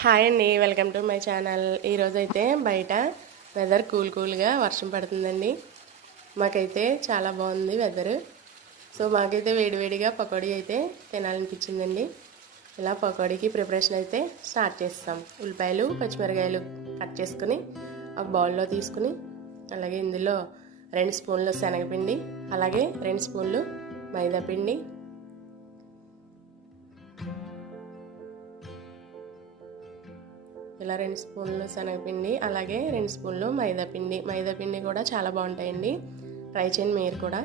Hi అండి, welcome to my channel. ఈరోజైతే బయట వెదర్ కూల్గా వర్షం పడుతుందండి. మాకైతే చాలా బాగుంది వెదర్. సో మాకైతే వేడివేడిగా పకోడీ అయితే తినాలనిపించిందండి. ఇలా పకోడీకి ప్రిపరేషన్ అయితే స్టార్ట్ చేస్తాం. ఉల్లిపాయలు పచ్చిమిరకాయలు కట్ చేసుకుని ఒక బౌల్లో తీసుకుని, అలాగే ఇందులో 2 స్పూన్లు శనగపిండి, అలాగే 2 స్పూన్లు మైదాపిండి, ఇలా 2 స్పూన్లు శనగపిండి, అలాగే 2 స్పూన్లు మైదాపిండి కూడా చాలా బాగుంటాయండి. ట్రై చేయండి మీరు కూడా.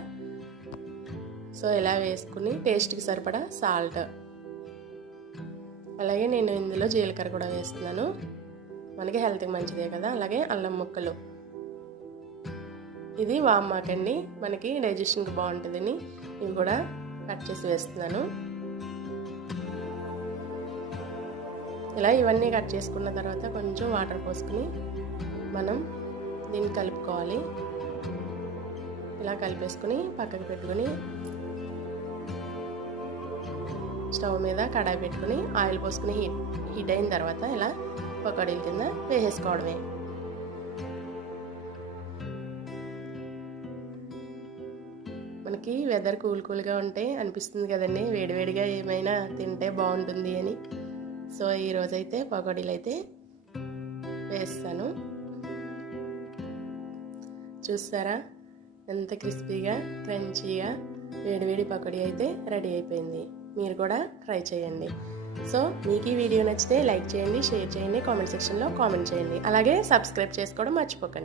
సో ఇలా వేసుకుని టేస్ట్కి సరిపడా సాల్ట్, అలాగే నేను ఇందులో జీలకర్ర కూడా వేస్తున్నాను, మనకి హెల్త్కి మంచిదే కదా. అలాగే అల్లం ముక్కలు, ఇది వామాకండి, మనకి డైజెషన్కి బాగుంటుందని ఇవి కూడా కట్ చేసి వేస్తున్నాను. ఇలా ఇవన్నీ కట్ చేసుకున్న తర్వాత కొంచెం వాటర్ పోసుకుని మనం దీన్ని కలుపుకోవాలి. ఇలా కలిపేసుకుని పక్కకు పెట్టుకుని స్టవ్ మీద కడాయి పెట్టుకుని ఆయిల్ పోసుకుని హీట్ అయిన తర్వాత ఇలా పకోడీల కింద వేసేసుకోవడమే. మనకి వెదర్ కూల్గా ఉంటే అనిపిస్తుంది కదండి, వేడివేడిగా ఏమైనా తింటే బాగుంటుంది అని. సో ఈరోజైతే పకోడీలు అయితే వేస్తాను. చూస్తారా ఎంత క్రిస్పీగా క్రంచీగా వేడివేడి పకోడీ అయితే రెడీ అయిపోయింది. మీరు కూడా ట్రై చేయండి. సో మీకు ఈ వీడియో నచ్చితే లైక్ చేయండి, షేర్ చేయండి, కామెంట్ సెక్షన్లో కామెంట్ చేయండి, అలాగే సబ్స్క్రైబ్ చేసుకోవడం మర్చిపోకండి.